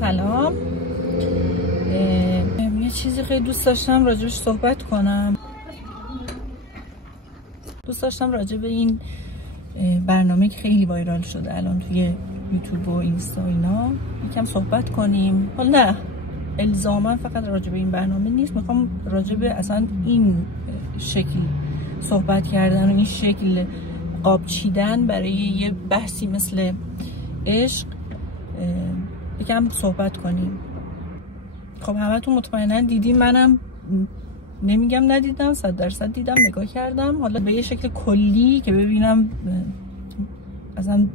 سلام. یه چیزی خیلی دوست داشتم راجبش صحبت کنم. دوست داشتم راجب این برنامه که خیلی وایرال شده الان توی یوتیوب و اینستا اینا یکم صحبت کنیم. حالا نه الزاما فقط راجب این برنامه نیست، میخوام راجب اصلا این شکل صحبت کردن و این شکل قاب چیدن برای یه بحثی مثل عشق یکم صحبت کنیم. خب همتون مطمئنا دیدیم، منم نمیگم ندیدم، 100% دیدم، نگاه کردم. حالا به یه شکل کلی که ببینم اصلا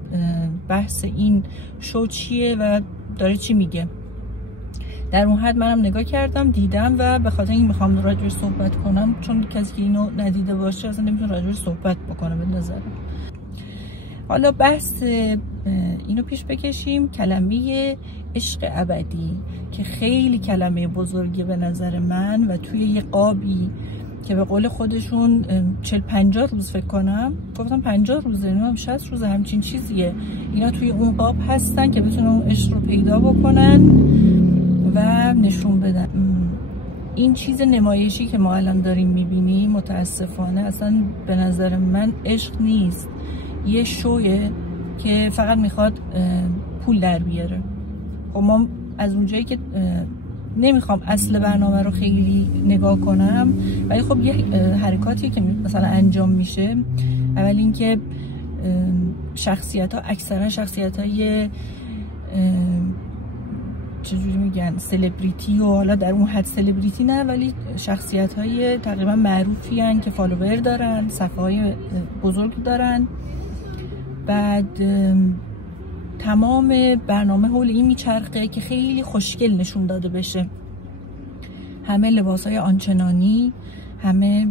بحث این شو چیه و داره چی میگه، در اون حد منم نگاه کردم، دیدم و به خاطر این میخوام راجعش صحبت کنم، چون کسی که اینو ندیده باشه اصلا نمیتونه راجعش صحبت بکنه به نظرم. حالا بحث اینو پیش بکشیم، کلمه عشق ابدی که خیلی کلمه بزرگی به نظر من و توی یه قابی که به قول خودشون 40-50 روز فکر کنم، گفتم 50 روزه، نمیدونم 60 روزه، همچین چیزیه، اینا توی اون قاب هستن که بتونن اون عشق رو پیدا بکنن و نشون بدن. این چیز نمایشی که ما الان داریم میبینیم متاسفانه اصلا به نظر من عشق نیست، یه شویه که فقط میخواد پول در بیاره. خب ما از اونجایی که نمیخوام اصل برنامه رو خیلی نگاه کنم، ولی خب یه حرکاتی که مثلا انجام میشه، اول اینکه شخصیت ها اکثرا شخصیت های چجوری میگن سلبریتی، و حالا در اون حد سلبریتی نه ولی شخصیت های تقریبا معروفی هن که فالوور دارن، صفحه های بزرگ دارن. بعد تمام برنامه حول این میچرخه که خیلی خوشگل نشون داده بشه، همه لباس های آنچنانی، همه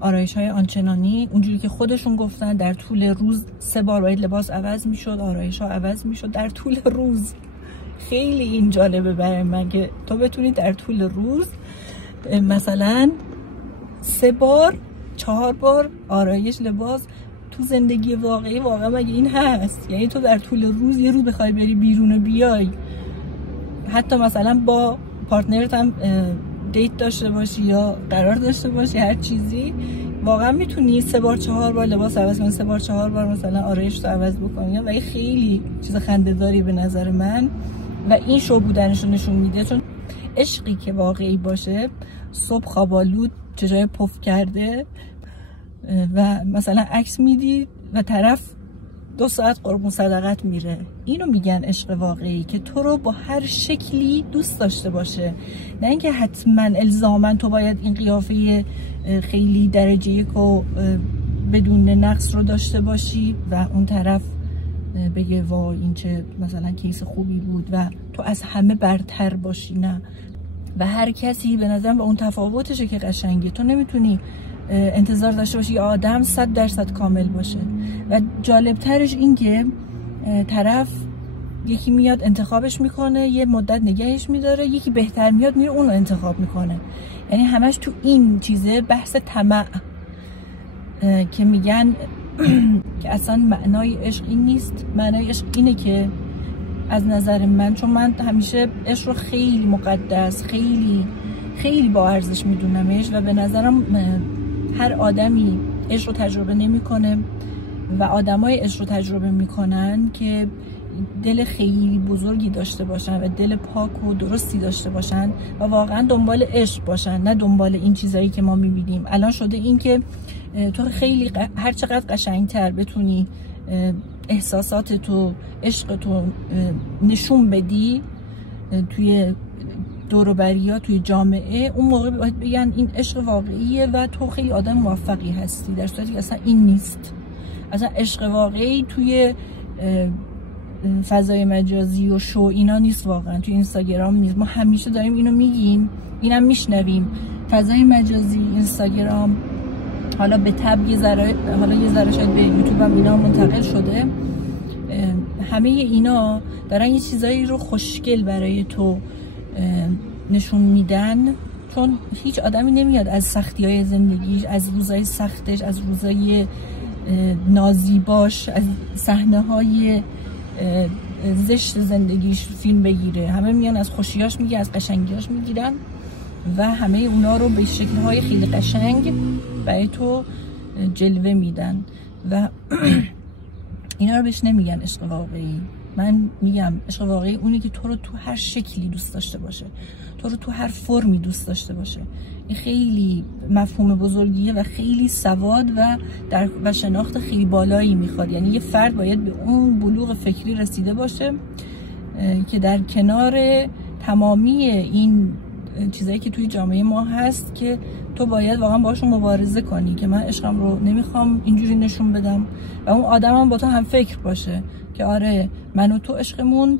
آرایش های آنچنانی، اونجوری که خودشون گفتن در طول روز 3 بار باید لباس عوض میشد، آرایش ها عوض میشد در طول روز. خیلی این جالبه برای من که تو بتونی در طول روز مثلا 3 بار 4 بار آرایش لباس. تو زندگی واقعی واقعا مگه این هست؟ یعنی تو در طول روز یه روز بخوای بری بیرون و بیای، حتی مثلا با پارتنرت هم دیت داشته باشی یا قرار داشته باشی، هر چیزی، واقعا میتونی 3 بار 4 بار لباس عوض کنی، 3 بار 4 بار مثلا آرایش رو عوض بکنی و این خیلی چیز خنده‌داری به نظر من و این شو بودنش رو نشون میده. چون عشقی که واقعی باشه صبح خوابالود چشای پف کرده و مثلا عکس میدی و طرف 2 ساعت قربون صدقت میره، اینو میگن عشق واقعی، که تو رو با هر شکلی دوست داشته باشه، نه اینکه حتما الزاما تو باید این قیافه خیلی درجه 1 و بدون نقص رو داشته باشی و اون طرف بگه وای این چه مثلا کیس خوبی بود و تو از همه برتر باشی. نه، و هر کسی به نظرم با اون تفاوتشه که قشنگه. تو نمیتونی انتظار داشته باشی یه آدم 100% کامل باشه و جالبترش این که طرف یکی میاد انتخابش میکنه، یه مدت نگهش میداره، یکی بهتر میاد میره اونو انتخاب میکنه. یعنی همش تو این چیزه بحث طمع که میگن که اصلا معنای عشق این نیست. معنای عشق اینه که از نظر من، چون من همیشه عشق رو خیلی مقدس، خیلی خیلی با ارزش میدونمش و به نظرم هر آدمی عشق رو تجربه نمیکنه و آدمای عشق رو تجربه میکنن که دل خیلی بزرگی داشته باشن و دل پاک و درستی داشته باشن و واقعا دنبال عشق باشن، نه دنبال این چیزایی که ما میبینیم. الان شده این که تو خیلی هر چقدر قشنگتر بتونی احساسات تو، عشق تو نشون بدی توی دور و بریا، توی جامعه، اون موقع باید بگن این عشق واقعیه و تو خیلی آدم موفقی هستی، در صورتی که اصلا این نیست. اصلا عشق واقعی توی فضای مجازی و شو اینا نیست، واقعا توی اینستاگرام نیست. ما همیشه داریم اینو میگیم، اینم میشنویم. فضای مجازی، اینستاگرام، حالا به تب یه ذره، حالا یه ذره شاید به یوتیوب هم اینا منتقل شده، همه اینا دارن یه چیزایی رو خوشگل برای تو نشون میدن، چون هیچ آدمی نمیاد از سختی‌های زندگیش، از روزای سختش، از روزای نازیباش، از صحنه‌های زشت زندگیش فیلم بگیره، همه میان از خوشیاش میگه، از قشنگیاش میگیرن و همه اونا رو به شکل‌های خیلی قشنگ برای تو جلوه میدن و اینا رو بهش نمیگن عشق واقعی. من میگم عشق واقعی اونی که تو رو تو هر شکلی دوست داشته باشه، تو رو تو هر فرمی دوست داشته باشه. این خیلی مفهوم بزرگیه و خیلی سواد و شناخت خیلی بالایی میخواد. یعنی یه فرد باید به اون بلوغ فکری رسیده باشه که در کنار تمامی این چیزایی که توی جامعه ما هست که تو باید واقعا باشون مبارزه کنی که من عشقم رو نمیخوام اینجوری نشون بدم و اون آدمم با تو هم فکر باشه که آره من و تو عشقمون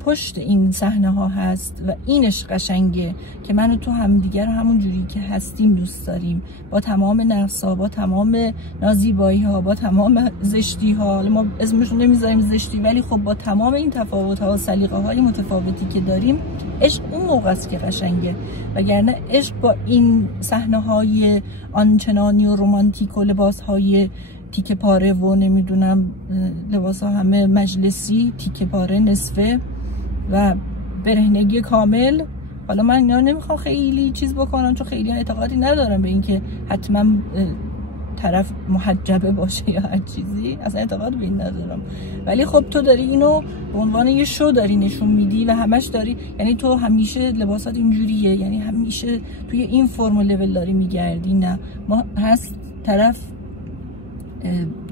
پشت این صحنه ها هست و اینش قشنگه که من و تو هم دیگر همون جوری که هستیم دوست داریم، با تمام نقصا، با تمام نازیبایی ها، با تمام زشتی ها. حالا ما اسمشون نمیذاریم زشتی، ولی خب با تمام این تفاوت ها و سلیقه های متفاوتی که داریم، عشق اون موقع است که قشنگه. وگرنه عشق با این صحنه های آنچنانی و رمانتیک و لباس های تیکه پاره و نمیدونم لباس ها همه مجلسی، تیکه پاره، نصفه و برهنگی کامل. حالا من اینا نمیخوام خیلی چیز بکنم چون خیلی اعتقادی ندارم به اینکه حتما طرف محجبه باشه یا هر چیزی، اصلا اعتقاد به این ندارم. ولی خب تو داری اینو به عنوان یه شو داری نشون میدی و همش داری، یعنی تو همیشه لباسات اینجوریه، یعنی همیشه توی این فرم و لول داری میگردی. نه، ما هست طرف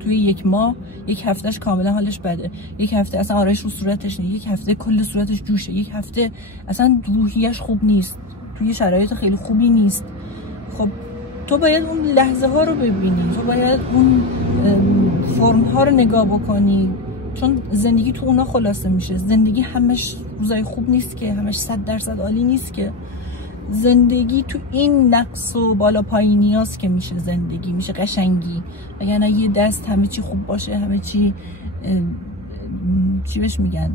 توی یک ماه یک هفتهش کاملا حالش بده، یک هفته اصلا آرایش رو صورتش نیست، یک هفته کل صورتش جوشه، یک هفته اصلا روحیش خوب نیست، توی شرایط خیلی خوبی نیست. خب تو باید اون لحظه ها رو ببینی، تو باید اون فرم ها رو نگاه بکنی، چون زندگی تو اونا خلاصه میشه. زندگی همش روزای خوب نیست که، همش 100% عالی نیست که. زندگی تو این نقص و بالا پایینی هاست که میشه زندگی، میشه قشنگی. وگرنه یه دست همه چی خوب باشه، همه چی چی بهش میگن،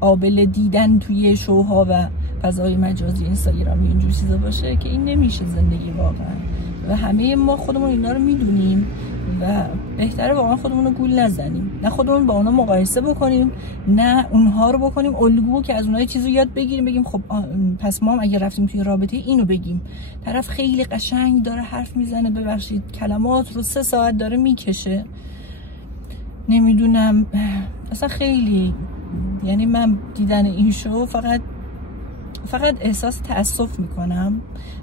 قابل دیدن توی شوها و فضای مجازی اینستاگرامی اینجور چیزا باشه، که این نمیشه زندگی واقعا. و همه ما خودمون اینا رو میدونیم و بهتره واقعا خودمون رو گول نزنیم، نه خودمون با اونا مقایسه بکنیم، نه اونها رو بکنیم الگو که از اونها چیزو یاد بگیریم، بگیم خب پس ما هم اگه رفتیم توی رابطه اینو بگیم. طرف خیلی قشنگ داره حرف میزنه، ببخشید کلمات رو 3 ساعت داره میکشه، نمیدونم اصلا خیلی، یعنی من دیدن این شو فقط احساس تأسف میکنم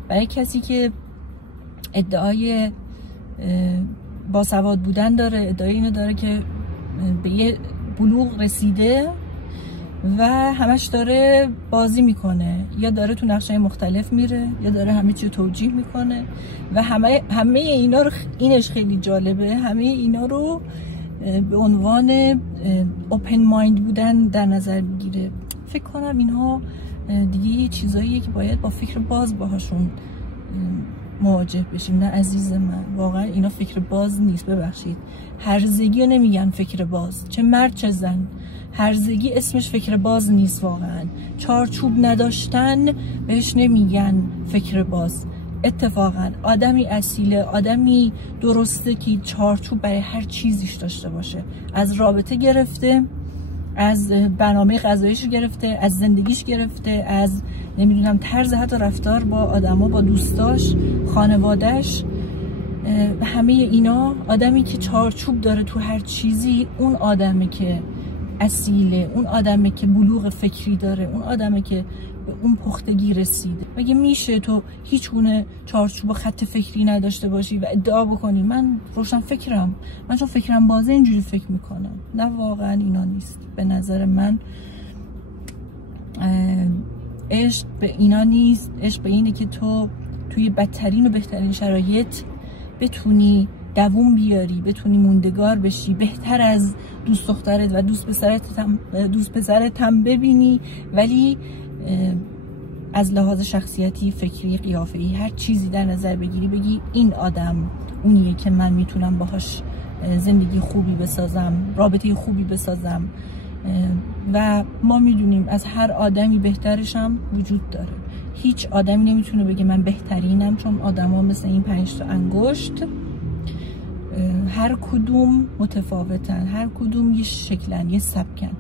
برای کسی که ادعای باسواد بودن داره، ادعای اینو داره که به یه بلوغ رسیده و همش داره بازی میکنه، یا داره تو نقشه مختلف میره، یا داره همه چی توجیه میکنه و همه اینا رو، اینش خیلی جالبه، همه اینا رو به عنوان اوپن مایند بودن در نظر میگیره. فکر کنم اینها دیگه یه چیزاییه که باید با فکر باز باهاشون مواجه بشیم. نه عزیز من، واقعا اینا فکر باز نیست، ببخشید. هرزگی رو نمیگن فکر باز، چه مرد چه زن. هرزگی اسمش فکر باز نیست واقعا. چارچوب نداشتن بهش نمیگن فکر باز. اتفاقا آدمی اصیله، آدمی درسته که چارچوب برای هر چیزیش داشته باشه، از رابطه گرفته، از برنامه غذاییش گرفته، از زندگیش گرفته، از نمیدونم طرز حتی رفتار با آدما، با دوستاش، خانوادهش، همه اینا. آدمی که چارچوب داره تو هر چیزی، اون آدمی که اصیله، اون آدمی که بلوغ فکری داره، اون آدمی که به اون پختگی رسیده. مگه میشه تو هیچ گونه چارچوب و خط فکری نداشته باشی و ادعا بکنی من روشن فکرم، من چون فکرم بازه اینجوری فکر میکنم؟ نه، واقعا اینا نیست. به نظر من عشق به اینا نیست. عشق به اینه که تو توی بدترین و بهترین شرایط بتونی دووم بیاری، بتونی موندگار بشی، بهتر از دوست دخترت و دوست پسرت هم ببینی، ولی از لحاظ شخصیتی، فکری، قیافه‌ای، هر چیزی در نظر بگیری، بگی این آدم اونیه که من میتونم باهاش زندگی خوبی بسازم، رابطه خوبی بسازم. و ما میدونیم از هر آدمی بهترش هم وجود داره. هیچ آدمی نمیتونه بگه من بهترینم، چون آدما مثل این 5 تا انگشت هر کدوم متفاوتن، هر کدوم یه شکلن، یه سبکن.